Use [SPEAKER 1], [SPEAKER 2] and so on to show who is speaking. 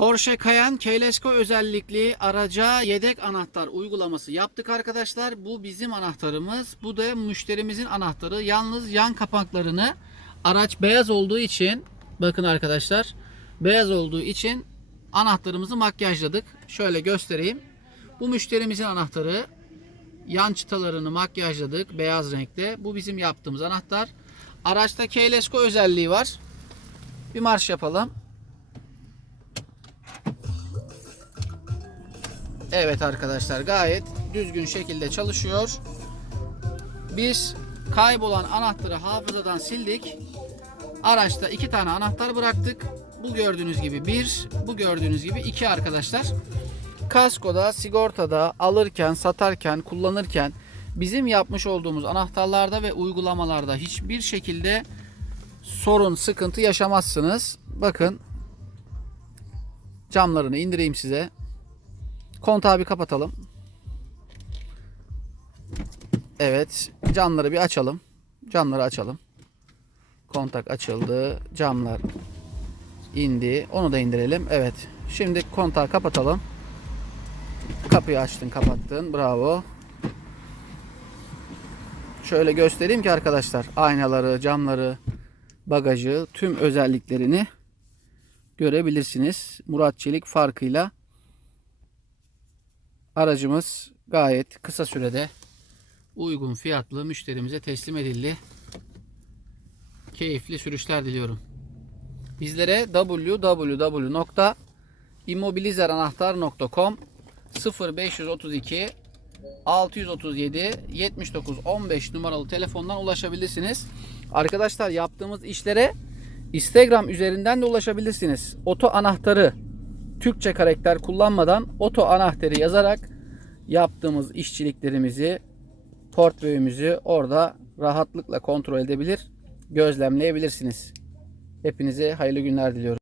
[SPEAKER 1] Porsche Cayenne Keylesco özellikli araca yedek anahtar uygulaması yaptık arkadaşlar. Bu bizim anahtarımız. Bu da müşterimizin anahtarı. Yalnız yan kapaklarını araç beyaz olduğu için bakın arkadaşlar beyaz olduğu için anahtarımızı makyajladık. Şöyle göstereyim. Bu müşterimizin anahtarı. Yan çıtalarını makyajladık beyaz renkte. Bu bizim yaptığımız anahtar. Araçta Keylesco özelliği var. Bir marş yapalım. Evet arkadaşlar gayet düzgün şekilde çalışıyor. Biz kaybolan anahtarı hafızadan sildik. Araçta iki tane anahtar bıraktık. Bu gördüğünüz gibi bir, bu gördüğünüz gibi iki arkadaşlar. Kaskoda, sigortada, alırken, satarken, kullanırken bizim yapmış olduğumuz anahtarlarda ve uygulamalarda hiçbir şekilde sorun, sıkıntı yaşamazsınız. Bakın camlarını indireyim size. Kontağı bir kapatalım. Evet. Camları bir açalım. Camları açalım. Kontak açıldı. Camlar indi. Onu da indirelim. Evet. Şimdi kontağı kapatalım. Kapıyı açtın kapattın. Bravo. Şöyle göstereyim ki arkadaşlar. Aynaları, camları, bagajı, tüm özelliklerini görebilirsiniz. Murat Çelik farkıyla aracımız gayet kısa sürede uygun fiyatlı müşterimize teslim edildi. Keyifli sürüşler diliyorum. Bizlere www.immobilizeranahtar.com 0532 637 79 15 numaralı telefondan ulaşabilirsiniz. Arkadaşlar yaptığımız işlere Instagram üzerinden de ulaşabilirsiniz. Oto anahtarı Türkçe karakter kullanmadan oto anahtarı yazarak yaptığımız işçiliklerimizi, portföyümüzü orada rahatlıkla kontrol edebilir, gözlemleyebilirsiniz. Hepinize hayırlı günler diliyorum.